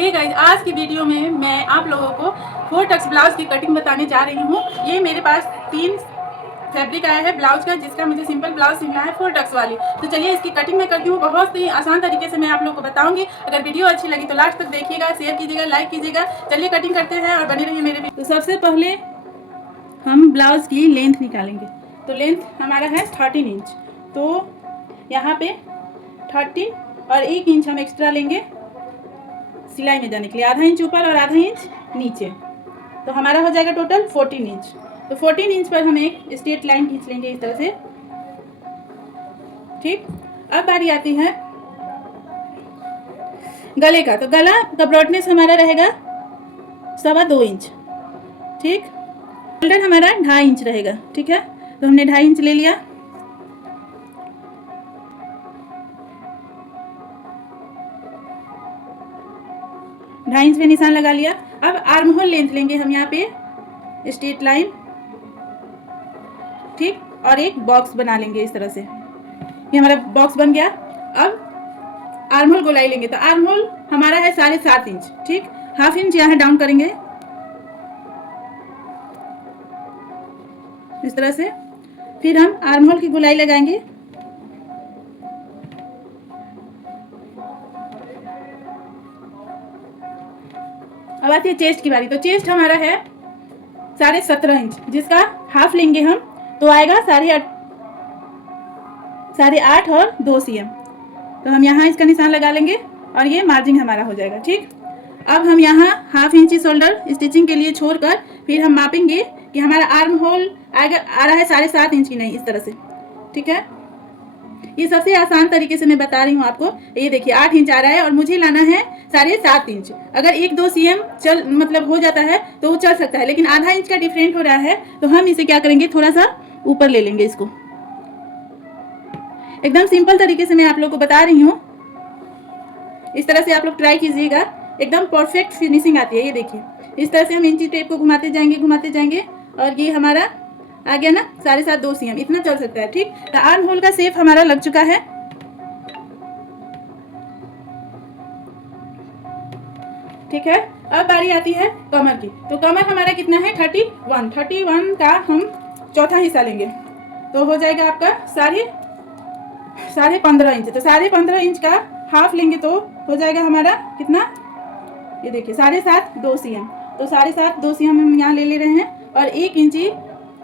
Hey guys, आज की video में मैं आप लोगों को 4 टक्स ब्लाउज की कटिंग बताने जा रही हूँ। ये मेरे पास 3 फैब्रिक आया है ब्लाउज का, जिसका मुझे सिंपल ब्लाउज सिलना है 4 टक्स वाली। तो चलिए इसकी कटिंग मैं करती हूँ। बहुत ही आसान तरीके से मैं आप लोगों को बताऊंगी। अगर वीडियो अच्छी लगी तो लास्ट तक देखिएगा, शेयर कीजिएगा, लाइक कीजिएगा। चलिए कटिंग करते हैं और बने रहिए मेरे वीडियो। तो सबसे पहले हम ब्लाउज की लेंथ निकालेंगे। तो लेंथ हमारा है 13 इंच। तो यहाँ पे 13 और 1 इंच हम एक्स्ट्रा लेंगे सिलाई में जाने के लिए, आधा इंच ऊपर और आधा इंच नीचे। तो हमारा हो जाएगा टोटल 14 इंच। तो 14 इंच पर हम एक स्ट्रेट लाइन खींच लेंगे इस तरह से। ठीक, अब बारी आती है गले का। तो गला का ब्रॉडनेस हमारा रहेगा 2.25 इंच। ठीक, शोल्डर हमारा 2.5 इंच रहेगा। ठीक है, तो हमने 2.5 इंच ले लिया। ढाई इंच पे निशान लगा लिया। अब आर्म होल लेंथ लेंगे हम यहाँ पे स्ट्रेट लाइन। ठीक, और एक बॉक्स बना लेंगे इस तरह से। ये हमारा बॉक्स बन गया। अब आर्म होल गोलाई लेंगे। तो आर्म होल हमारा है 7.5 इंच। ठीक, हाफ इंच यहाँ डाउन करेंगे इस तरह से। फिर हम आर्म होल की गोलाई लगाएंगे। अब आती है चेस्ट की बारी। तो चेस्ट हमारा है 17.5 इंच, जिसका हाफ लेंगे हम तो आएगा 8.5 और 2 cm। तो हम यहाँ इसका निशान लगा लेंगे और ये मार्जिन हमारा हो जाएगा। ठीक, अब हम यहाँ हाफ इंच शोल्डर स्टिचिंग के लिए छोड़कर फिर हम मापेंगे कि हमारा आर्म होल आ रहा है 7.5 इंच की नहीं, इस तरह से। ठीक है, ये सबसे आसान तरीके से मैं बता रही हूँ आपको। ये देखिए 8 इंच आ रहा है और मुझे लाना है 7.5 इंच। अगर 1-2 cm चल मतलब हो जाता है तो वो चल सकता है, लेकिन आधा इंच का डिफरेंट हो रहा है तो हम इसे क्या करेंगे, थोड़ा सा ऊपर ले लेंगे इसको। एकदम सिंपल तरीके से मैं आप लोग को बता रही हूँ। इस तरह से आप लोग ट्राई कीजिएगा, एकदम परफेक्ट फिनिशिंग आती है। ये देखिए इस तरह से हम इंची टेप को घुमाते जाएंगे और ये हमारा आ गया ना 7.5 2 cm, इतना चल सकता है। ठीक, तो आर्म होल का शेप हमारा लग चुका है। ठीक है, अब बारी आती है कमर की। तो कमर हमारा कितना है 31 का हम चौथा हिस्सा लेंगे तो हो जाएगा आपका 15.5 इंच। तो 15.5 इंच का हाफ लेंगे तो हो जाएगा हमारा कितना, ये देखिए 7.5 2 cm। तो 7.5 2 cm हम यहाँ ले रहे हैं और 1 इंची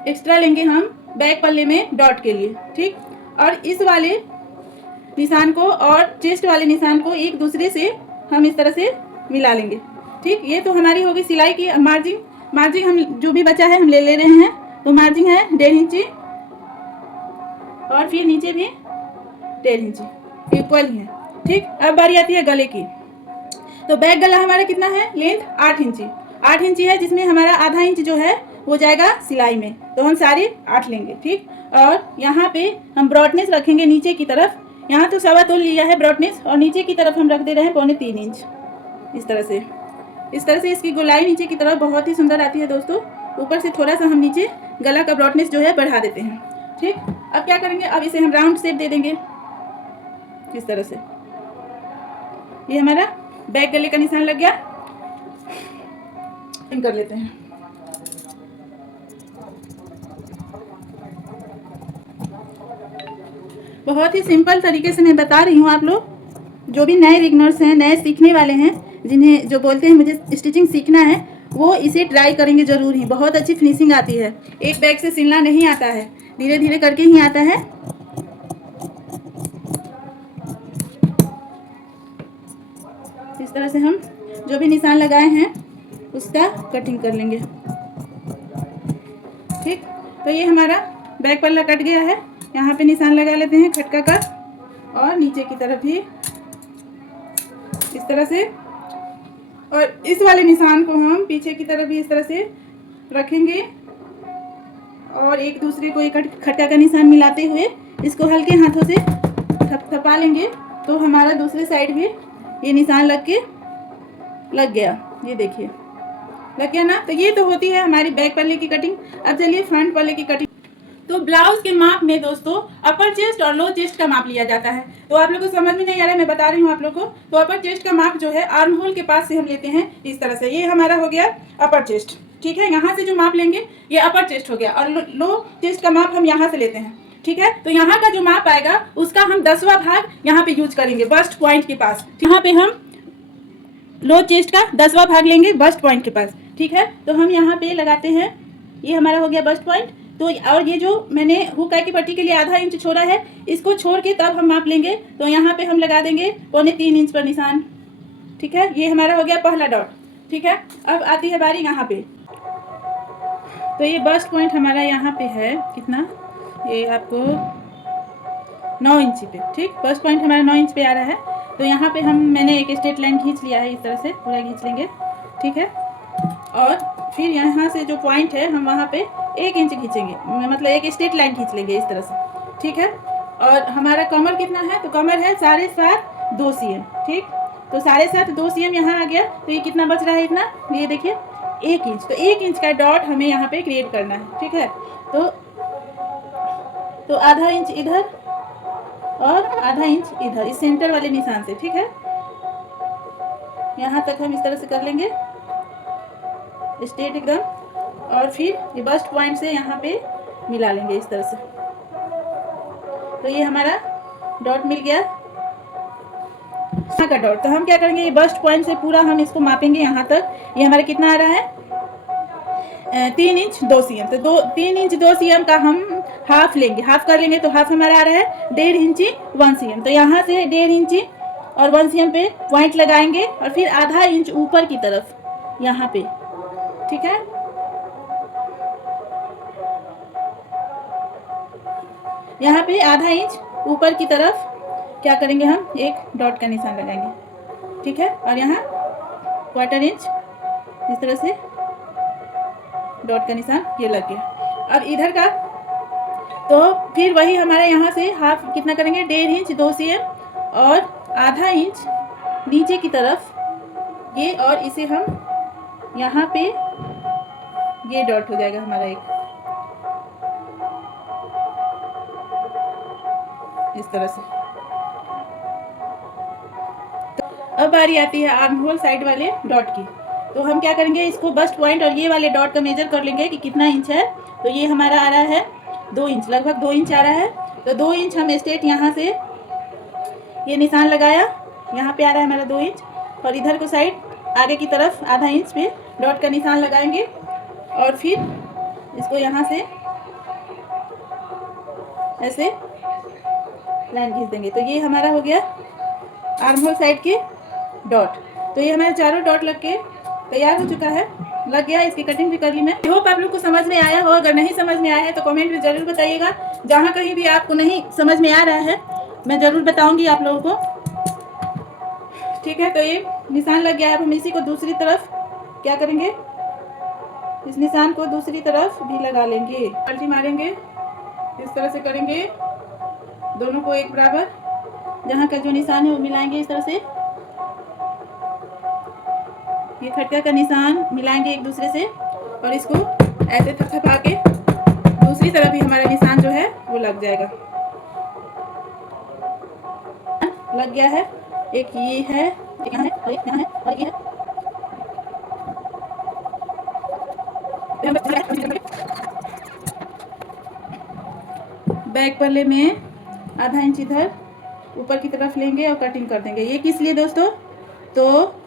एक्स्ट्रा लेंगे हम बैक पल्ले में डॉट के लिए। ठीक, और इस वाले निशान को और चेस्ट वाले निशान को एक दूसरे से हम इस तरह से मिला लेंगे। ठीक, ये तो हमारी होगी सिलाई की। मार्जिन हम जो भी बचा है हम ले रहे हैं। तो मार्जिन है 1.5 इंची और फिर नीचे भी 1.5 इंची, इक्वल ही है। ठीक, अब बारी आती है गले की। तो बैक गला हमारा कितना है, लेंथ 8 इंची है, जिसमें हमारा आधा इंच जो है हो जाएगा सिलाई में। तो हम 8.5 लेंगे। ठीक, और यहाँ पे हम ब्रॉडनेस रखेंगे नीचे की तरफ। यहाँ तो 2.25 लिया है ब्रॉडनेस और नीचे की तरफ हम रख दे रहे हैं 3.25 इंच। इस तरह से इसकी गोलाई नीचे की तरफ बहुत ही सुंदर आती है दोस्तों। ऊपर से थोड़ा सा हम नीचे गला का ब्रॉडनेस जो है बढ़ा देते हैं। ठीक, अब क्या करेंगे, अब इसे हम राउंड शेप दे देंगे इस तरह से। ये हमारा बैक गले का निशान लग गया। कर लेते हैं। बहुत ही सिंपल तरीके से मैं बता रही हूँ। आप लोग जो भी नए बिगनर्स हैं, नए सीखने वाले हैं, जिन्हें जो बोलते हैं मुझे स्टिचिंग सीखना है, वो इसे ट्राई करेंगे जरूर ही। बहुत अच्छी फिनिशिंग आती है। एक बैग से सिलना नहीं आता है, धीरे धीरे करके ही आता है। इस तरह से हम जो भी निशान लगाए हैं उसका कटिंग कर लेंगे। ठीक, तो ये हमारा बैक पल्ला कट गया है। यहाँ पे निशान लगा लेते हैं खटका का और नीचे की तरफ भी इस तरह से। और इस वाले निशान को हम पीछे की तरफ भी इस तरह से रखेंगे और एक दूसरे को एक खटका का निशान मिलाते हुए इसको हल्के हाथों से थपथपा लेंगे। तो हमारा दूसरे साइड भी ये निशान लग गया। ये देखिए लग गया ना। तो ये तो होती है हमारी बैक पल्ले की कटिंग। अब चलिए फ्रंट पल्ले की कटिंग। तो ब्लाउज के माप में दोस्तों अपर चेस्ट और लो चेस्ट का माप लिया जाता है। तो आप लोग को समझ में नहीं आ रहा है, मैं बता रही हूँ आप लोग को। तो अपर चेस्ट का माप जो है आर्म होल के पास से हम लेते हैं इस तरह से। ये हमारा हो गया अपर चेस्ट, ठीक है। यहाँ से जो माप लेंगे ये अपर चेस्ट हो गया, और लो चेस्ट का माप हम यहाँ से लेते हैं, ठीक है। तो यहाँ का जो माप आएगा उसका हम 10वां भाग यहाँ पे यूज करेंगे बस्ट पॉइंट के पास। यहाँ पे हम लो चेस्ट का 10वां भाग लेंगे बस्ट पॉइंट के पास, ठीक है। तो हम यहाँ पे लगाते हैं, ये हमारा हो गया बस्ट पॉइंट। तो और ये जो मैंने हुक की पट्टी के लिए आधा इंच छोड़ा है, इसको छोड़ के तब हम माप लेंगे। तो यहाँ पे हम लगा देंगे 3.25 इंच पर निशान, ठीक है। ये हमारा हो गया पहला डॉट, ठीक है। अब आती है बारी यहाँ पे। तो ये बस्ट पॉइंट हमारा यहाँ पे है कितना, ये आपको 9 इंच पे, ठीक। बस्ट पॉइंट हमारा 9 इंच पे आ रहा है। तो यहाँ पे मैंने एक स्ट्रेट लाइन खींच लिया है, इस तरह से पूरा खींच लेंगे, ठीक है। और फिर यहाँ से जो पॉइंट है हम वहाँ पे 1 इंच खींचेंगे, मतलब एक स्ट्रेट लाइन खींच लेंगे इस तरह से, ठीक है। और हमारा कमर कितना है, तो कमर है 7.5 2 cm, ठीक। तो 7.5 2 cm यहाँ आ गया। तो ये कितना बच रहा है, इतना, ये देखिए 1 इंच। तो 1 इंच का डॉट हमें यहाँ पे क्रिएट करना है, ठीक है। तो आधा इंच इधर और आधा इंच इधर, इस सेंटर वाले निशान से, ठीक है। यहाँ तक हम इस तरह से कर लेंगे स्ट्रेट एकदम, और फिर ये बस्ट पॉइंट से यहाँ पे मिला लेंगे इस तरह से। तो ये हमारा डॉट मिल गया, यहाँ का डॉट। तो हम क्या करेंगे, ये बस्ट पॉइंट से पूरा हम इसको मापेंगे यहाँ तक। ये हमारा कितना आ रहा है, 3 इंच 2 cm। तो 3 इंच 2 cm का हम हाफ लेंगे, हाफ कर लेंगे। तो हाफ हमारा आ रहा है 1.5 इंची 1 cm। तो यहाँ से 1.5 इंची और 1 cm पे पॉइंट लगाएंगे, और फिर आधा इंच ऊपर की तरफ यहाँ पे, ठीक है। यहाँ पे आधा इंच ऊपर की तरफ क्या करेंगे, हम एक डॉट का निशान लगाएंगे, ठीक है। और यहाँ 1/4 इंच इस तरह से डॉट का निशान ये लग गया। अब इधर का, तो फिर वही हमारा यहाँ से हाफ कितना करेंगे, 1.5 इंच 2 cm और आधा इंच नीचे की तरफ ये, और इसे हम यहाँ पे ये डॉट हो जाएगा हमारा एक इस तरह से। तो अब बारी आती है आर्म होल साइड वाले डॉट की। तो हम क्या करेंगे, इसको बस्ट पॉइंट और ये वाले डॉट का मेजर कर लेंगे कि कितना इंच है। तो ये हमारा आ रहा है 2 इंच, लगभग 2 इंच आ रहा है। तो 2 इंच हम स्ट्रेट यहाँ से ये निशान लगाया, यहाँ पे आ रहा है हमारा 2 इंच, और इधर को साइड आगे की तरफ आधा इंच पे डॉट का निशान लगाएंगे, और फिर इसको यहाँ से ऐसे लाइन खींच देंगे। तो ये हमारा हो गया आर्म होल साइड के डॉट। तो ये हमारे चारों डॉट लग के तैयार हो चुका है, लग गया। इसकी कटिंग भी कर ली मैं। आई होप आप लोग को समझ में आया हो। अगर नहीं समझ में आया है तो कमेंट में ज़रूर बताइएगा। जहाँ कहीं भी आपको नहीं समझ में आ रहा है मैं ज़रूर बताऊंगी आप लोगों को, ठीक है। तो ये निशान लग गया है। अब हम इसी को दूसरी तरफ क्या करेंगे, इस निशान को दूसरी तरफ भी लगा लेंगे, पलटी मारेंगे, इस तरह से करेंगे, दोनों को एक बराबर, जहाँ का जो निशान है वो मिलाएंगे इस तरह से। ये खटका का निशान मिलाएंगे एक दूसरे से, और इसको ऐसे थपथपा के दूसरी तरफ भी हमारा निशान जो है वो लग जाएगा। लग गया है, एक ये है, एक यहाँ है, और एक यहाँ है, और ये है। बैक पल्ले में आधा इंच इधर ऊपर की तरफ लेंगे और कटिंग कर देंगे। ये किस लिए दोस्तों, तो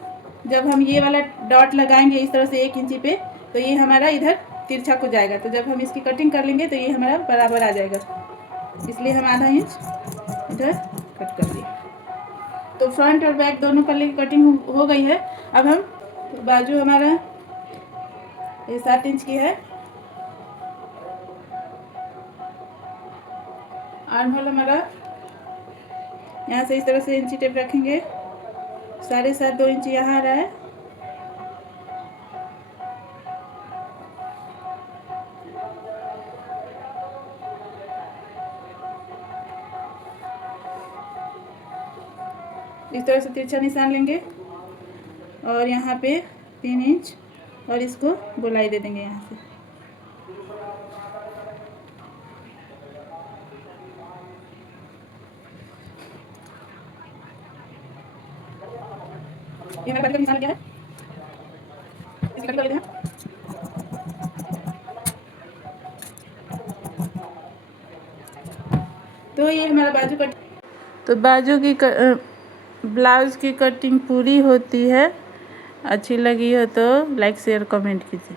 जब हम ये वाला डॉट लगाएंगे इस तरह से 1 इंची पे, तो ये हमारा इधर तिरछा को जाएगा। तो जब हम इसकी कटिंग कर लेंगे तो ये हमारा बराबर आ जाएगा, इसलिए हम आधा इंच इधर कट कर दिए। तो फ्रंट और बैक दोनों पल्ले की कटिंग हो गई है। अब हम बाजू हमारा ये 7 इंच की है, आर्म होल हमारा यहाँ से इस तरह से इंची टेप रखेंगे, 7.5 2 इंच यहाँ आ रहा है। इस तरह से तिरछा निशान लेंगे और यहाँ पे 3 इंच और इसको गोलाई दे देंगे यहाँ से। ये हमारा बाजू का निशान लग गया है, इसकी कटिंग कर लेते हैं। तो ये हमारा बाजू कट, तो बाजू की ब्लाउज़ की कटिंग पूरी होती है। अच्छी लगी हो तो लाइक शेयर कमेंट कीजिए।